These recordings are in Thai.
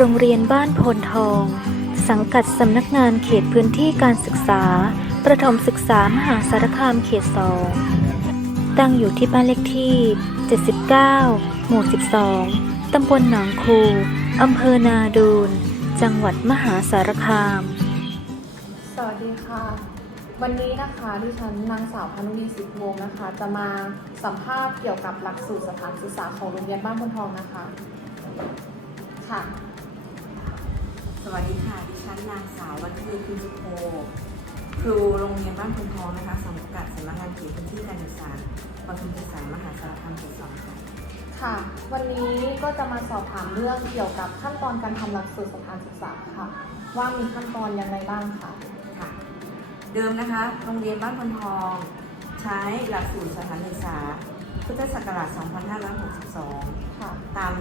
โรงเรียนบ้านโพนทอง สังกัดสำนักงานเขตพื้นที่การศึกษา ประถมศึกษามหาสารคามเขตสองตั้งอยู่ที่บ้านเลขที่ 79 หมู่ 12 ตำบลหนองคูอำเภอนาดูน จังหวัดมหาสารคาม สวัสดีค่ะ วันนี้นะคะดิฉันนางสาวพานุนีสิทธิวงศ์นะคะ จะมาสัมภาษณ์เกี่ยวกับหลักสูตรสถานศึกษาของโรงเรียนบ้านพนทองนะคะ ค่ะ สวัสดีค่ะ ดิฉันนางสาววัฒนีคุณสุโพครูโรงเรียนบ้านพนทองนะคะสังกัดสำนักงานเขตพื้นที่การศึกษาประถมศึกษามหาสารคามเขตสองค่ะ ค่ะ วันนี้ก็จะมาสอบถามเรื่องเกี่ยวกับขั้นตอนการทำหลักสูตรสถานศึกษาค่ะ ว่ามีขั้นตอนอย่างไรบ้างค่ะ ค่ะ เดิมนะคะ โรงเรียนบ้านพนทอง ใช้หลักสูตรสถานศึกษา พุทธศักราช 2562 ค่ะ ตาม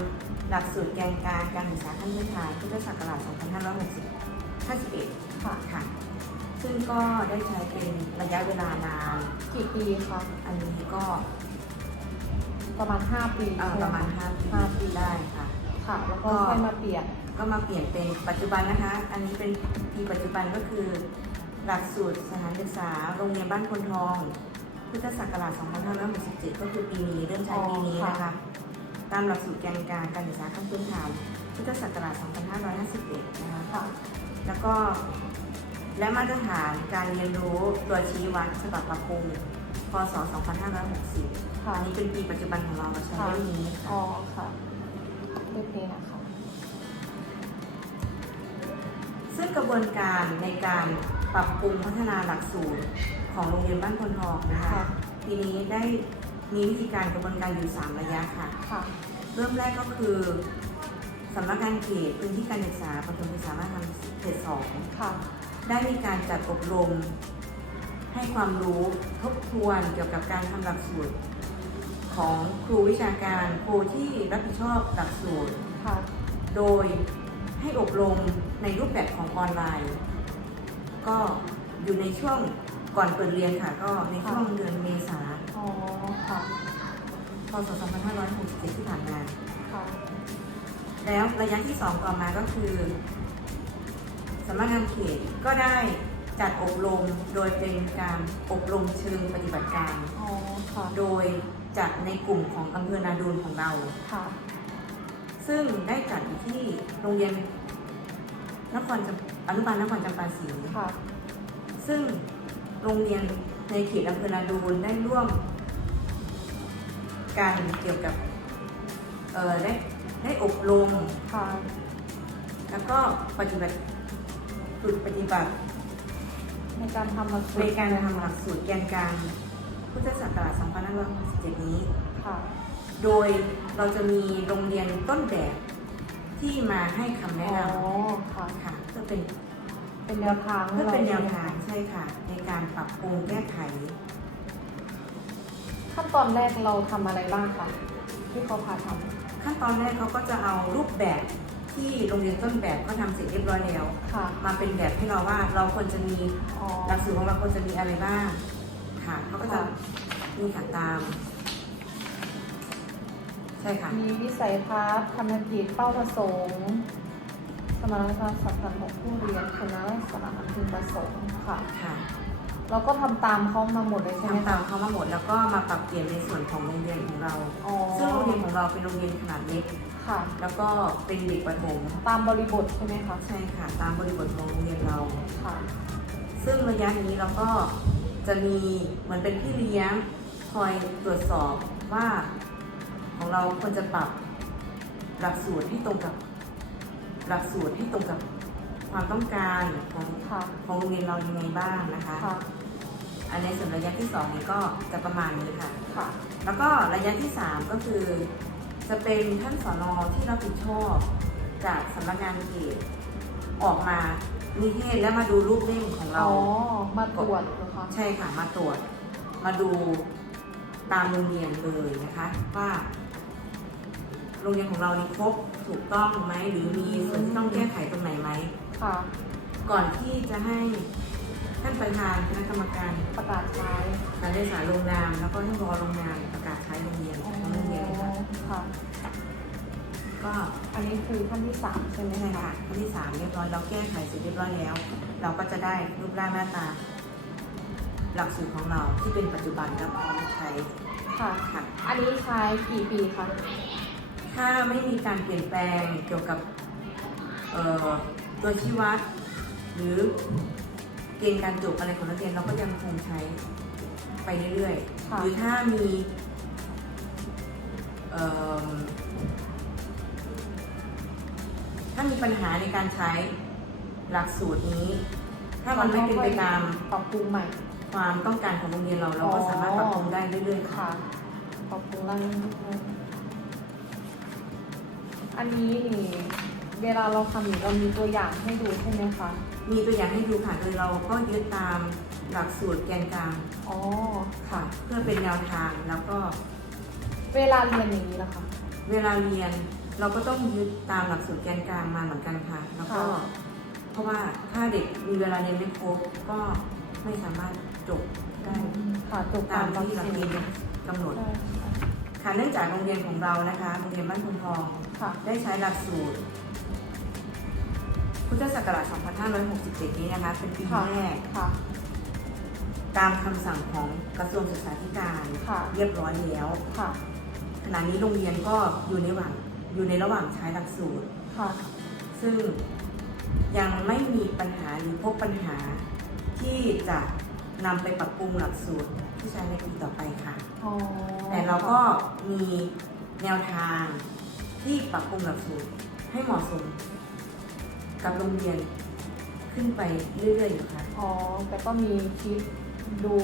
หลักสูตรแกนกลางการศึกษาขั้นพื้นฐานพุทธศักราช 2551 ค่ะ ค่ะ ซึ่งก็ได้ใช้เป็นระยะเวลานาน กี่ปีคะอันนี้ก็ประมาณ 5 ปีเอ่อใช่ไหประมาณคะ5ปีห้าปีได้ค่ะ ค่ะ แล้วก็ค่อยมาเปลี่ยนก็มาเปลี่ยนเป็นปัจจุบันนะคะ อันนี้เป็นปีปัจจุบันก็คือ หลักสูตรสถานศึกษาโรงเรียนบ้านพนทอง พุทธศักราช 2567 ก็คือปีนี้เริ่มใช้ปีนี้นะคะ ตามหลักสูตรแกนกลางการศึกษาขั้นพื้นฐานพุทธศักราช 2551 นะคะค่ะแล้วก็และมาตรฐานการเรียนรู้ตัวชี้วัดฉบับปรับปรุงพศ 2560ค่ะอันนี้เป็นปีปัจจุบันของเราเราใช้เรื่องนี้ค่ะอ๋อค่ะเรียบนี้นะคะซึ่งกระบวนการในการ ปรับปรุงพัฒนาหลักสูตรของโรงเรียนบ้านพนทองนะคะ ค่ะปีนี้ได้มีวิธีการกระบวนการอยู่ 3 ระยะค่ะ ค่ะ เริ่มแรกก็คือสำนักงานเขตพื้นที่การศึกษาประถมศึกษามัธยมเขตสอง ค่ะ ได้มีการจัดอบรม ให้ความรู้ทบทวนเกี่ยวกับการทำหลักสูตร ของครูวิชาการครูที่รับผิดชอบหลักสูตร ค่ะ โดยให้อบรมในรูปแบบของออนไลน์ ก็อยู่ในช่วงก่อนเปิดเรียนค่ะ ก็ในช่วงเดือนเมษาอ๋อค่ะพศ2567ที่ผ่านมาค่ะแล้วระยะที่ 2 ต่อมาก็คือสำนักงานเขตก็ได้จัดอบรมโดยเป็นการอบรมเชิงปฏิบัติการ อ๋อค่ะโดยจัดในกลุ่มของอำเภอนาดูนของเราค่ะ ซึ่งได้จัดอยู่ที่โรงเรียน นครจำอนุบาลนครจำปาศรีค่ะ ซึ่งโรงเรียนในเขตอำเภอนาดูนได้ร่วมการเกี่ยวกับเอ่อได้ได้อบรมค่ะ แล้วก็ปฏิบัติฝึกปฏิบัติในการทำหลักสูตในการทำหลักสูตรแกนกลางพุทธศักราช2567นี้ ค่ะ โดยเราจะมีโรงเรียนต้นแบบ ที่มาให้คำแนะอ๋นอค่ะำค่ะเพื่อเป็นเป็นแนวทางเพื่อเป็นแนวให้ทางใช่ค่ะ ในการปรับปรุงแก้ไข ขั้นตอนแรกเราทำอะไรบ้างคะที่เขาพาทขั้นตอนแรกเขาก็จะเอารูปแบบที่โรงเรียนต้นแบบก็ทำเสร็จเรียบร้อยแล้วำค่ะ มาเป็นแบบให้เราว่าเราควรจะมีอ๋อ หลักสูตรของเราควรจะมีอะไรบ้างค่ะเขาก็จะค่ะ มีขันตามใช่ค่ะ มีวิสัยทัศน์ธรรมกิจเป้าประสงค์ สมรรถนะสำคัญของผู้เรียนคุณลักษณะอันพึงประสงค์ค่ะค่ะเราก็ทำตามเขามาหมดเลยใช่ไหมทำตาคะมเขามาหมดแล้วก็มาปรับเปลี่ยนในส่วนของโรงเรียนของเราอ๋อซึ่งโรงเรียนของเราเป็นโรงเรียนขนาดเล็กค่ะ แล้วก็เป็นเด็กประถมตามบริบทใช่ไหมคะใช่ค่ะ ตามบริบทของโรงเรียนเราค่ะ ซึ่งระยะนี้เราก็จะมีเหมือนเป็นพี่เลี้ยงคอยตรวจสอบว่า ของเราควรจะปรับหลักสูตรให้ตรงกับหลักสูตรให้ตรงกับความต้องการของค่ะ ของโรงเรียนเรายังไงบ้างนะคะ ค่ะ อันในส่วนระยะที่สองนี้ก็จะประมาณนี้ค่ะ ค่ะ แล้วก็ระยะที่ 3 ก็คือ จะเป็นท่านสอนอที่รับผิดชอบจากสำนักงานเขตออกมานิเทศและมาดูรูปเล่มของเรา อ๋อ มาตรวจเหรอคะ ใช่ค่ะมาตรวจมาดูตามโรงเรียนเลยนะคะ ว่าโรงเรียนของเรานี่ครบถูกต้องไหมหรือมีส่วนที่ต้องแก้ไขตรงไหนไหมค่ะ ก่อนที่จะให้ท่านประธานคณะกรรมการประกาศใช้การศึกษาลงนามแล้วก็ท่านรอลงนามประกาศใช้โรงเรียนอ๋อของโรงเรียนค่ะค่ะ ก็อันนี้คือขั้นที่สามใช่ไหมใช่คะค่ะขั้นที่สามเรียบร้อยเราแก้ไขเสร็จเรียบร้อยแล้ว เราก็จะได้รูปร่างหน้าตา หลักสูตรของเราที่เป็นปัจจุบันและพร้อมใช้ค่ะค่ะ อันนี้ใช้กี่ปีคะ ถ้าไม่มีการเปลี่ยนแปลงเกี่ยวกับเอ่อตัวชี้วัด หรือเกณฑ์การจบอะไรของนักเรียนเราก็ยังคงใช้ไปเรื่อยๆค่ะหรือถ้ามีเอิ่มถ้ามีปัญหาในการใช้หลักสูตรนี้ ถ้ามันไม่เป็นไปตามปรับปรุงใหม่ ความต้องการของโรงเรียนเราเราก็สามารถปรับปรุงได้เรื่อยๆค่ะค่ะปรับปรุงแล้ว อันนี้นี่เวลาเราทำอยู่เรามีตัวอย่างให้ดูใช่ไหมคะ มีตัวอย่างให้ดูค่ะโดยเราก็ยึดตามหลักสูตรแกนกลางอ๋อ ค่ะ เพื่อเป็นแนวทางแล้วก็ เวลาเรียนอย่างนี้นะคะ เวลาเรียนเราก็ต้องยึดตามหลักสูตรแกนกลางมาเหมือนกันค่ะ แล้วก็ ค่ะ เพราะว่าถ้าเด็กมีเวลาเรียนไม่ครบก็ไม่สามารถจบได้ค่ะจบตามหลักที่หลักสูเกตณรฑ์กำหนด ใช่ค่ะ ค่ะเนื่องจากโรงเรียนของเรานะคะโรงเรียนบ้านคุณทอง ค่ะ ได้ใช้หลักสูตร พุทธศักราช 2567 นี้นะคะ เป็นปีค่ะแรก ค่ะ ตามคำสั่งของกระทรวงศึกษาธิการ ค่ะ เรียบร้อยแล้ว ค่ะ ขณะนี้โรงเรียนก็อยู่ในระหว่างอยู่ในระหว่างใช้หลักสูตร ค่ะ ซึ่งยังไม่มีปัญหาหรือพบปัญหาที่จะนำไปปรับปรุงหลักสูตรที่ใช้ในปีต่อไปค่ะ อ๋อแต่เราก็มีแนวทาง ที่ปรับปรุงหลักสูตรให้เหมาะสมกับโรงเรียนขึ้นไปเรื่อยๆอยู่ค่ะ อ๋อ แต่ก็มีคลิปดู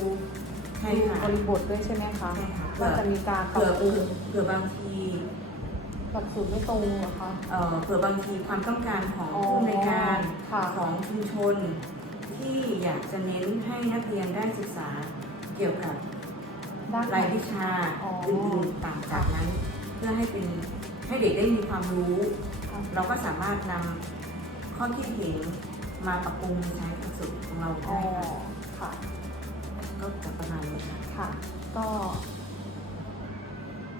ใช่ดูค่ะ บริบทด้วยใช่ไหมคะใช่ค่ะ ว่าจะมีการปรัเผื่บอปรุงเผื่อบางที หลักสูตรไม่ตรงเหรอคะ เอ่อเผื่อบางทีความต้องการของอ๋อผู้ในวยการค่ะ ของชุมชน ที่อยากจะเน้นให้นักเรียนได้ศึกษาเกี่ยวกับด้านไหน รายวิชาอ๋ออื่นๆต่างจากนั้น เพื่อให้เป็น ให้เด็กได้มีความรู้ค่ะเราก็สามารถนำข้อคิดเห็นมาปรับปรุงใช้กับสูตรของเราอ๋อได้ค่ะค่ะ ก็จะประมาณนี้ค่ะ ค่ะ ก็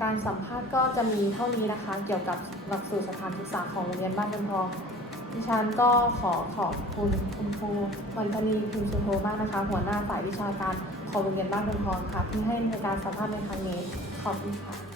การสัมภาษณ์ก็จะมีเท่านี้นะคะ เกี่ยวกับหลักสูตรสถานศึกษาของโรงเรียนบ้านบนทองดิฉันก็ขอขอบคุณคุณครูวันธนีพิมพ์สุโธมากนะคะ หัวหน้าฝ่ายวิชาการของโรงเรียนบ้านบนทองค่ะ ที่ให้ในการสัมภาษณ์ในครั้งนี้ขอบคุณค่ะ